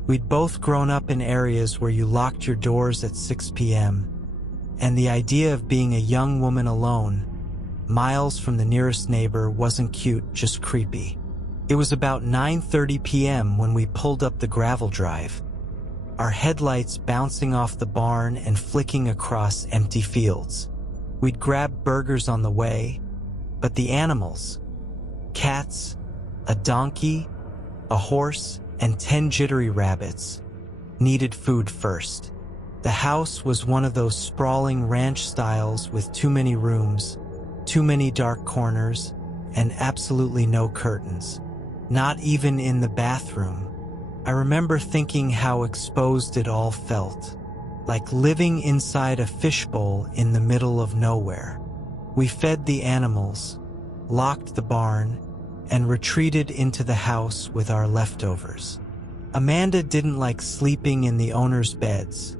We'd both grown up in areas where you locked your doors at 6 p.m., and the idea of being a young woman alone, miles from the nearest neighbor, wasn't cute, just creepy. It was about 9:30 p.m. when we pulled up the gravel drive, our headlights bouncing off the barn and flicking across empty fields. We'd grabbed burgers on the way, but the animals, cats, a donkey, a horse, and 10 jittery rabbits, needed food first. The house was one of those sprawling ranch styles with too many rooms, too many dark corners, and absolutely no curtains. Not even in the bathroom. I remember thinking how exposed it all felt, like living inside a fishbowl in the middle of nowhere. We fed the animals, locked the barn, and retreated into the house with our leftovers. Amanda didn't like sleeping in the owner's beds,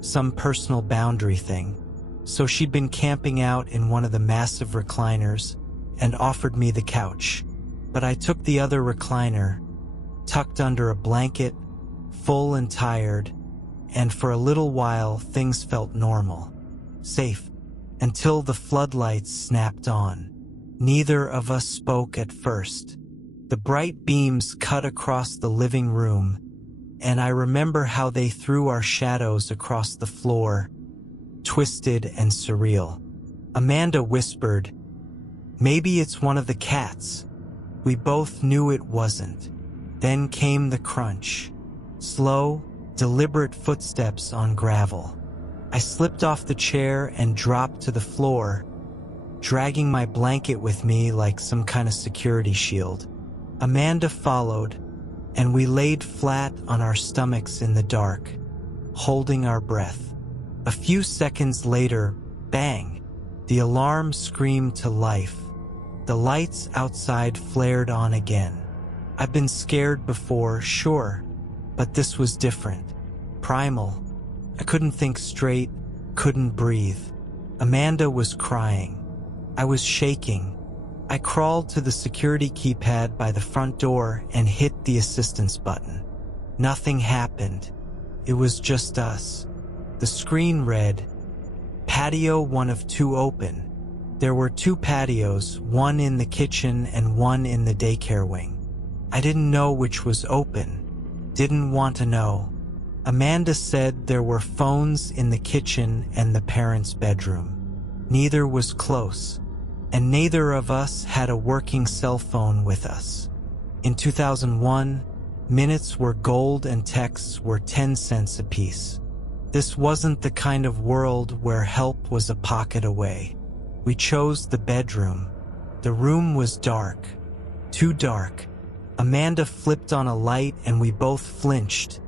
some personal boundary thing, so she'd been camping out in one of the massive recliners and offered me the couch. But I took the other recliner, tucked under a blanket, full and tired, and for a little while things felt normal, safe, until the floodlights snapped on. Neither of us spoke at first. The bright beams cut across the living room, and I remember how they threw our shadows across the floor, twisted and surreal. Amanda whispered, "Maybe it's one of the cats." We both knew it wasn't. Then came the crunch. Slow, deliberate footsteps on gravel. I slipped off the chair and dropped to the floor, dragging my blanket with me like some kind of security shield. Amanda followed, and we laid flat on our stomachs in the dark, holding our breath. A few seconds later, bang! The alarm screamed to life. The lights outside flared on again. I've been scared before, sure, but this was different. Primal. I couldn't think straight, couldn't breathe. Amanda was crying. I was shaking. I crawled to the security keypad by the front door and hit the assistance button. Nothing happened. It was just us. The screen read, "Patio 1 of 2 open." There were 2 patios, one in the kitchen and one in the daycare wing. I didn't know which was open. Didn't want to know. Amanda said there were phones in the kitchen and the parents' bedroom. Neither was close. and neither of us had a working cell phone with us. In 2001, minutes were gold and texts were 10 cents apiece. This wasn't the kind of world where help was a pocket away. We chose the bedroom. The room was dark. Too dark. Amanda flipped on a light and we both flinched,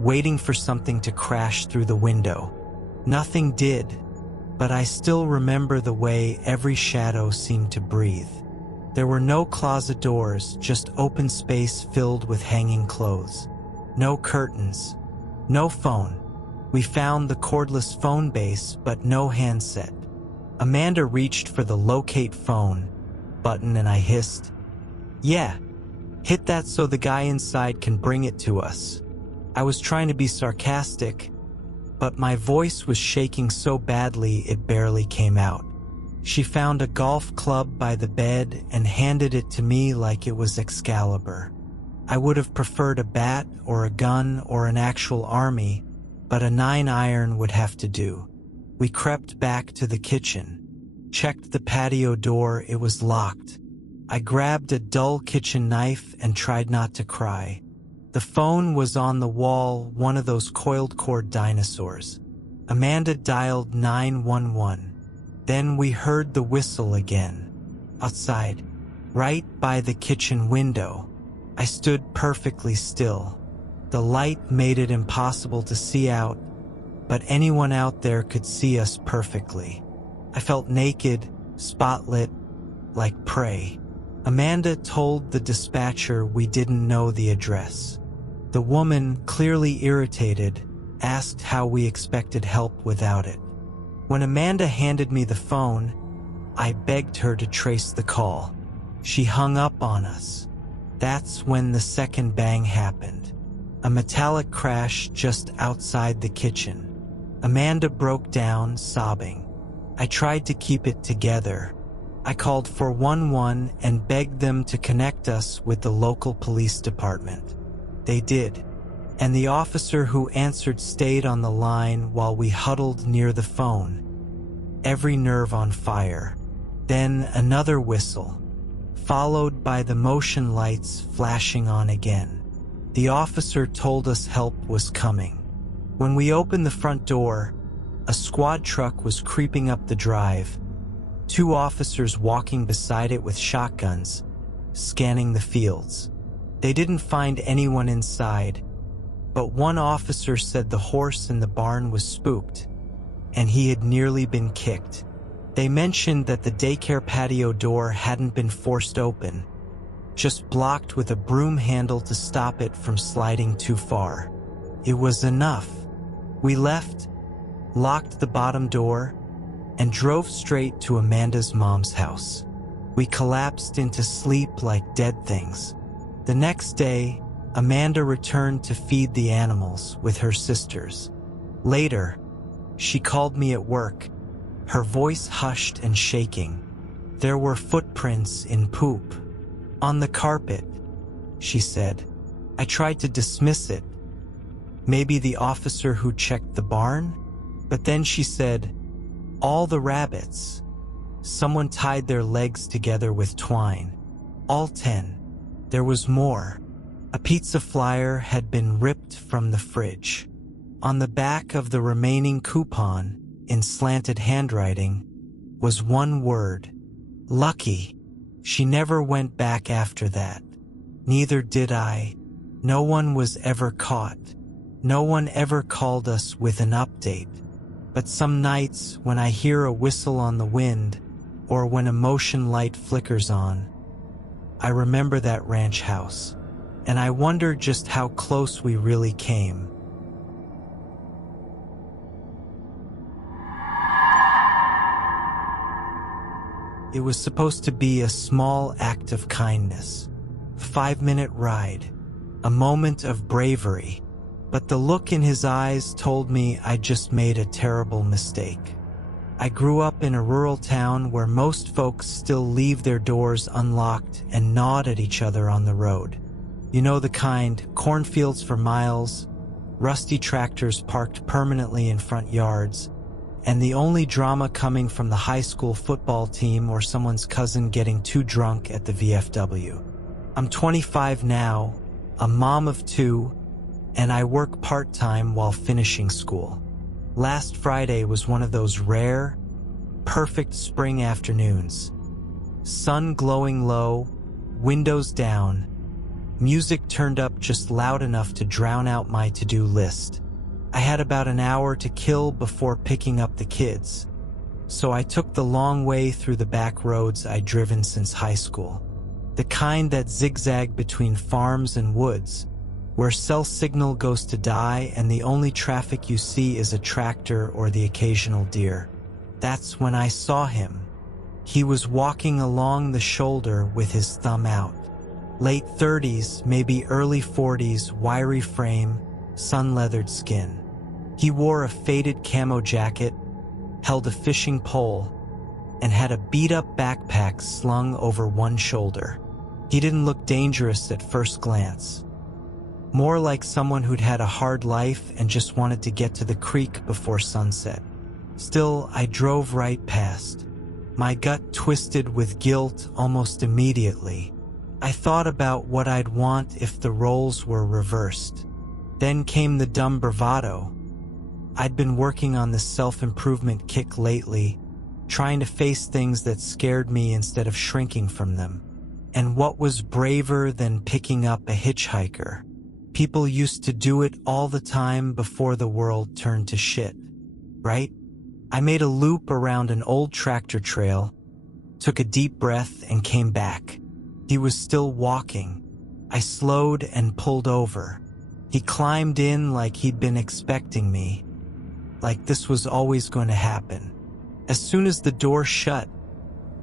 waiting for something to crash through the window. Nothing did, but I still remember the way every shadow seemed to breathe. There were no closet doors, just open space filled with hanging clothes. No curtains. No phone. We found the cordless phone base, but no handset. Amanda reached for the locate phone button and I hissed, "Yeah, hit that so the guy inside can bring it to us." I was trying to be sarcastic, but my voice was shaking so badly it barely came out. She found a golf club by the bed and handed it to me like it was Excalibur. I would have preferred a bat or a gun or an actual army, but a 9-iron would have to do. We crept back to the kitchen, checked the patio door, it was locked. I grabbed a dull kitchen knife and tried not to cry. The phone was on the wall, one of those coiled cord dinosaurs. Amanda dialed 911. Then we heard the whistle again. Outside, right by the kitchen window. I stood perfectly still. The light made it impossible to see out, but anyone out there could see us perfectly. I felt naked, spotlit, like prey. Amanda told the dispatcher we didn't know the address. The woman, clearly irritated, asked how we expected help without it. When Amanda handed me the phone, I begged her to trace the call. She hung up on us. That's when the second bang happened. A metallic crash just outside the kitchen. Amanda broke down, sobbing. I tried to keep it together. I called 411 and begged them to connect us with the local police department. They did, and the officer who answered stayed on the line while we huddled near the phone, every nerve on fire. Then another whistle, followed by the motion lights flashing on again. The officer told us help was coming. When we opened the front door, a squad truck was creeping up the drive, 2 officers walking beside it with shotguns, scanning the fields. They didn't find anyone inside, but one officer said the horse in the barn was spooked, and he had nearly been kicked. They mentioned that the daycare patio door hadn't been forced open, just blocked with a broom handle to stop it from sliding too far. It was enough. We left, locked the bottom door, and drove straight to Amanda's mom's house. We collapsed into sleep like dead things. The next day, Amanda returned to feed the animals with her sisters. Later, she called me at work, her voice hushed and shaking. There were footprints in poop on the carpet, she said. I tried to dismiss it. Maybe the officer who checked the barn? But then she said, all the rabbits. Someone tied their legs together with twine. All 10. There was more. A pizza flyer had been ripped from the fridge. On the back of the remaining coupon, in slanted handwriting, was one word: lucky. She never went back after that. Neither did I. No one was ever caught. No one ever called us with an update. But some nights, when I hear a whistle on the wind, or when a motion light flickers on, I remember that ranch house, and I wonder just how close we really came. It was supposed to be a small act of kindness, 5-minute ride, a moment of bravery, but the look in his eyes told me I just made a terrible mistake. I grew up in a rural town where most folks still leave their doors unlocked and nod at each other on the road. You know the kind, cornfields for miles, rusty tractors parked permanently in front yards, and the only drama coming from the high school football team or someone's cousin getting too drunk at the VFW. I'm 25 now, a mom of 2, and I work part-time while finishing school. Last Friday was one of those rare, perfect spring afternoons. Sun glowing low, windows down, music turned up just loud enough to drown out my to-do list. I had about an hour to kill before picking up the kids, so I took the long way through the back roads I'd driven since high school. The kind that zigzag between farms and woods, where cell signal goes to die and the only traffic you see is a tractor or the occasional deer. That's when I saw him. He was walking along the shoulder with his thumb out. Late 30s, maybe early 40s, wiry frame, sun-leathered skin. He wore a faded camo jacket, held a fishing pole, and had a beat-up backpack slung over one shoulder. He didn't look dangerous at first glance. More like someone who'd had a hard life and just wanted to get to the creek before sunset. Still, I drove right past. My gut twisted with guilt almost immediately. I thought about what I'd want if the roles were reversed. Then came the dumb bravado. I'd been working on this self-improvement kick lately, trying to face things that scared me instead of shrinking from them. And what was braver than picking up a hitchhiker? People used to do it all the time before the world turned to shit, right? I made a loop around an old tractor trail, took a deep breath, and came back. He was still walking. I slowed and pulled over. He climbed in like he'd been expecting me, like this was always going to happen. As soon as the door shut,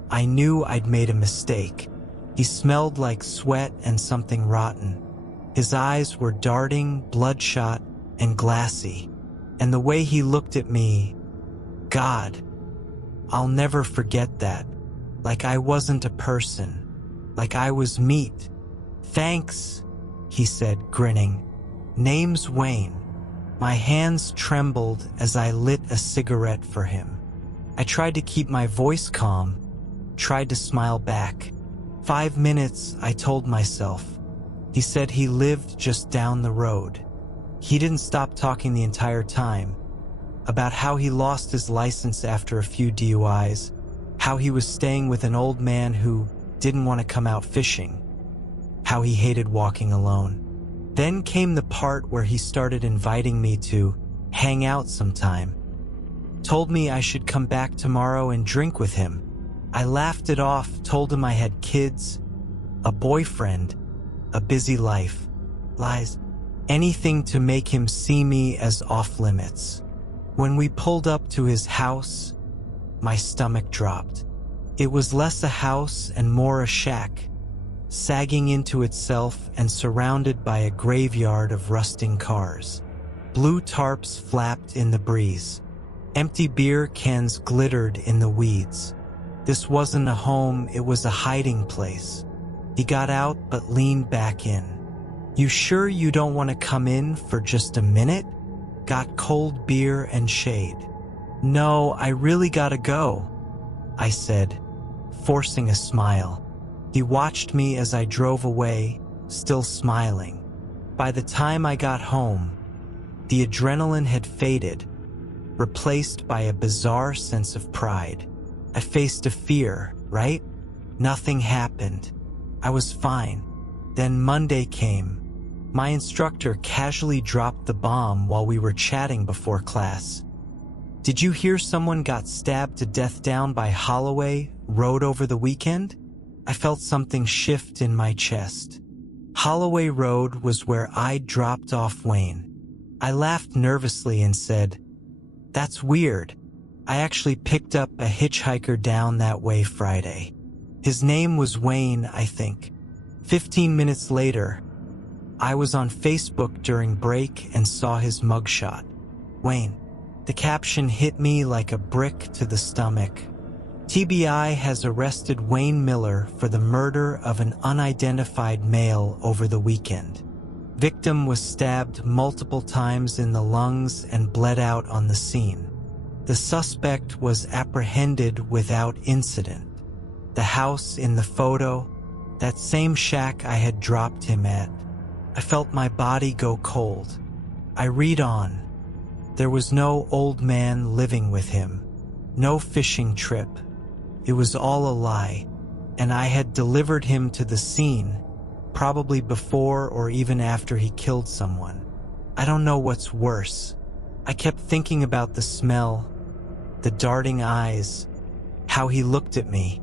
I knew I'd made a mistake. He smelled like sweat and something rotten. His eyes were darting, bloodshot, and glassy. And the way he looked at me, God, I'll never forget that. Like I wasn't a person. Like I was meat. Thanks, he said, grinning. Name's Wayne. My hands trembled as I lit a cigarette for him. I tried to keep my voice calm, tried to smile back. 5 minutes, I told myself. He said he lived just down the road. He didn't stop talking the entire time, about how he lost his license after a few DUIs, how he was staying with an old man who didn't want to come out fishing, how he hated walking alone. Then came the part where he started inviting me to hang out sometime. Told me I should come back tomorrow and drink with him. I laughed it off, told him I had kids, a boyfriend, a busy life. Lies. Anything to make him see me as off limits. When we pulled up to his house, my stomach dropped. It was less a house and more a shack, sagging into itself and surrounded by a graveyard of rusting cars. Blue tarps flapped in the breeze. Empty beer cans glittered in the weeds. This wasn't a home, it was a hiding place. He got out but leaned back in. You sure you don't want to come in for just a minute? Got cold beer and shade. No, I really gotta go, I said, forcing a smile. He watched me as I drove away, still smiling. By the time I got home, the adrenaline had faded, replaced by a bizarre sense of pride. I faced a fear, right? Nothing happened. I was fine. Then Monday came. My instructor casually dropped the bomb while we were chatting before class. Did you hear someone got stabbed to death down by Holloway Road over the weekend? I felt something shift in my chest. Holloway Road was where I'd dropped off Wayne. I laughed nervously and said, "That's weird. I actually picked up a hitchhiker down that way Friday. His name was Wayne, I think." 15 minutes later, I was on Facebook during break and saw his mugshot. Wayne. The caption hit me like a brick to the stomach. TBI has arrested Wayne Miller for the murder of an unidentified male over the weekend. Victim was stabbed multiple times in the lungs and bled out on the scene. The suspect was apprehended without incident. The house in the photo, that same shack I had dropped him at. I felt my body go cold. I read on. There was no old man living with him, no fishing trip. It was all a lie, and I had delivered him to the scene, probably before or even after he killed someone. I don't know what's worse. I kept thinking about the smell, the darting eyes, how he looked at me.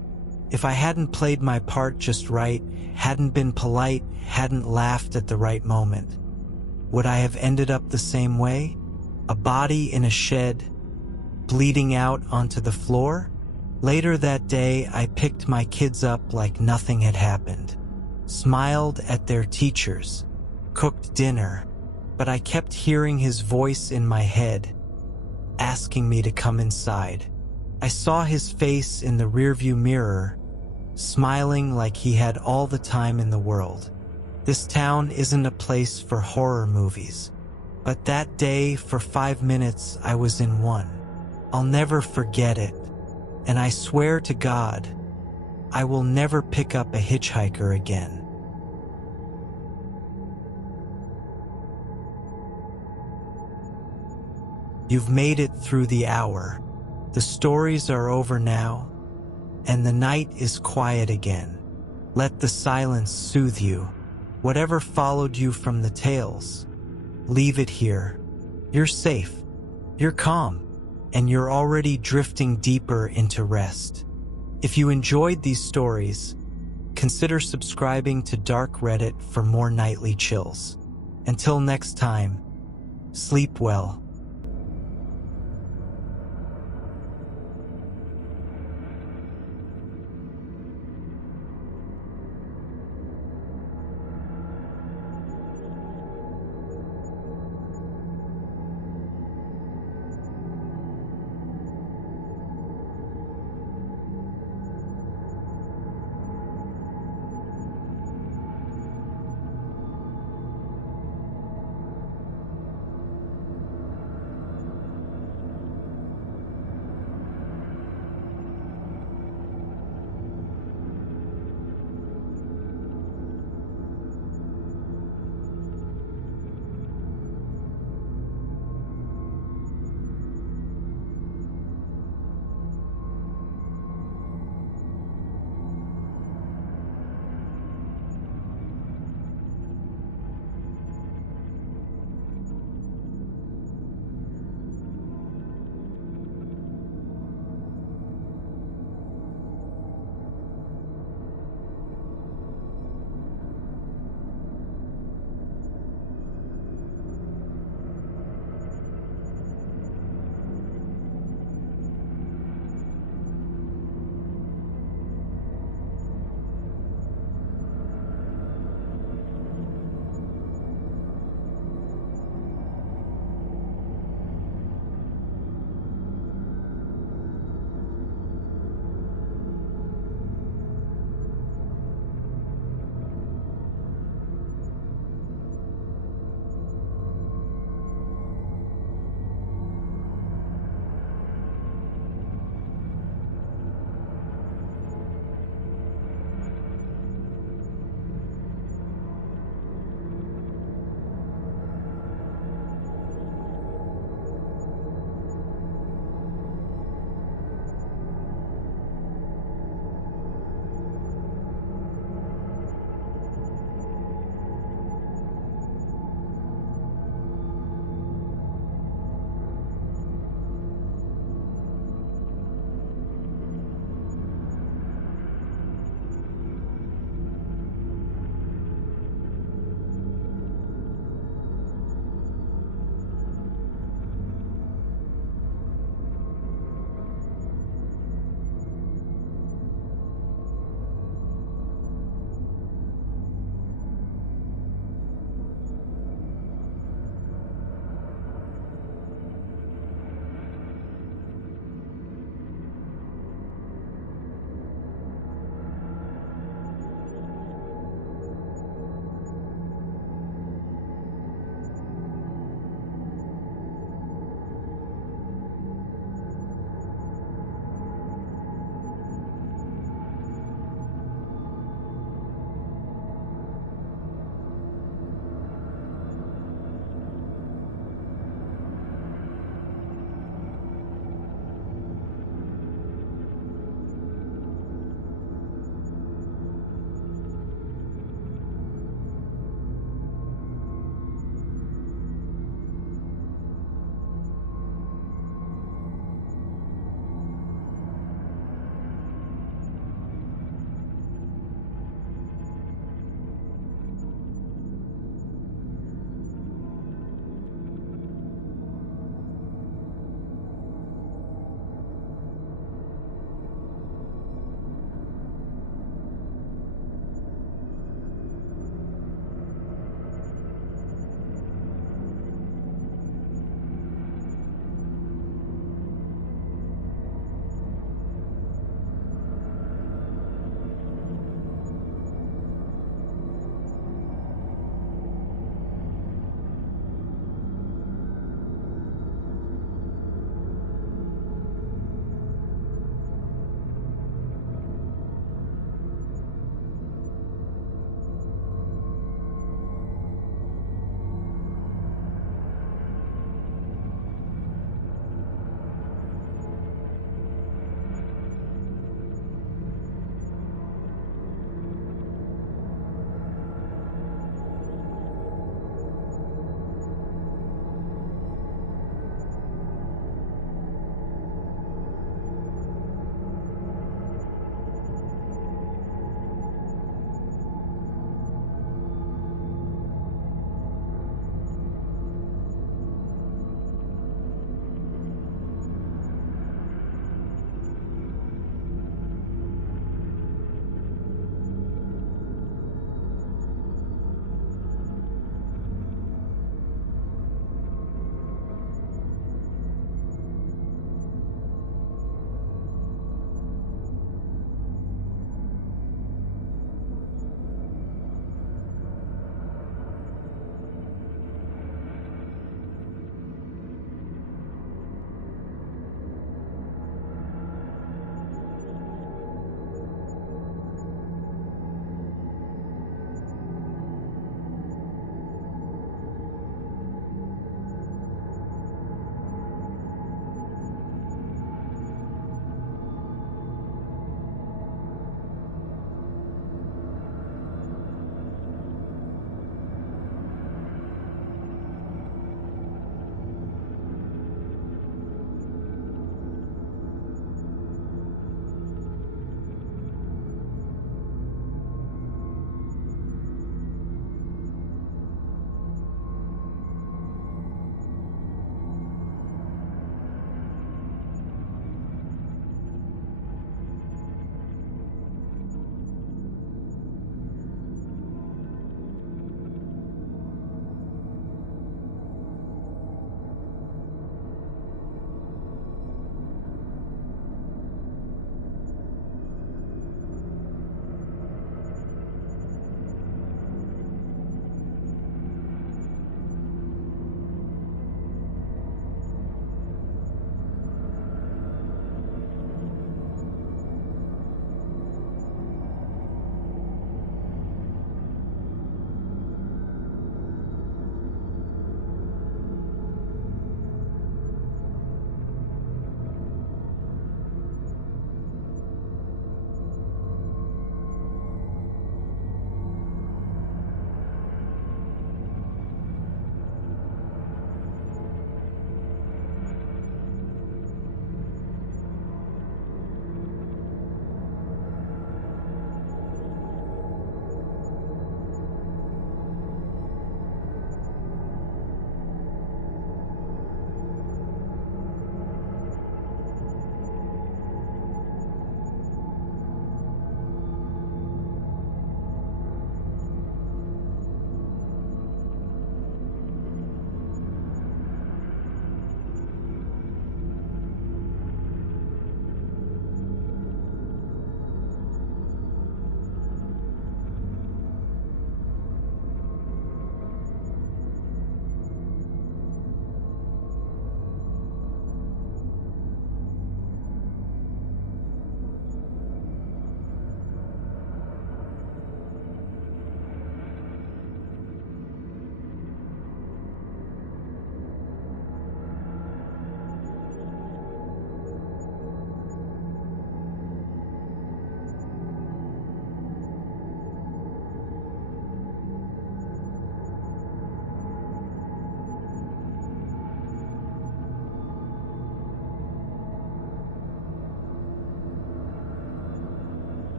If I hadn't played my part just right, hadn't been polite, hadn't laughed at the right moment, would I have ended up the same way? A body in a shed, bleeding out onto the floor? Later that day, I picked my kids up like nothing had happened, smiled at their teachers, cooked dinner, but I kept hearing his voice in my head, asking me to come inside. I saw his face in the rearview mirror, smiling like he had all the time in the world. This town isn't a place for horror movies, but that day, for 5 minutes, I was in one. I'll never forget it, and I swear to God, I will never pick up a hitchhiker again. You've made it through the hour. The stories are over now, and the night is quiet again. Let the silence soothe you. Whatever followed you from the tales, leave it here. You're safe, you're calm, and you're already drifting deeper into rest. If you enjoyed these stories, consider subscribing to Dark Reddit for more nightly chills. Until next time, sleep well.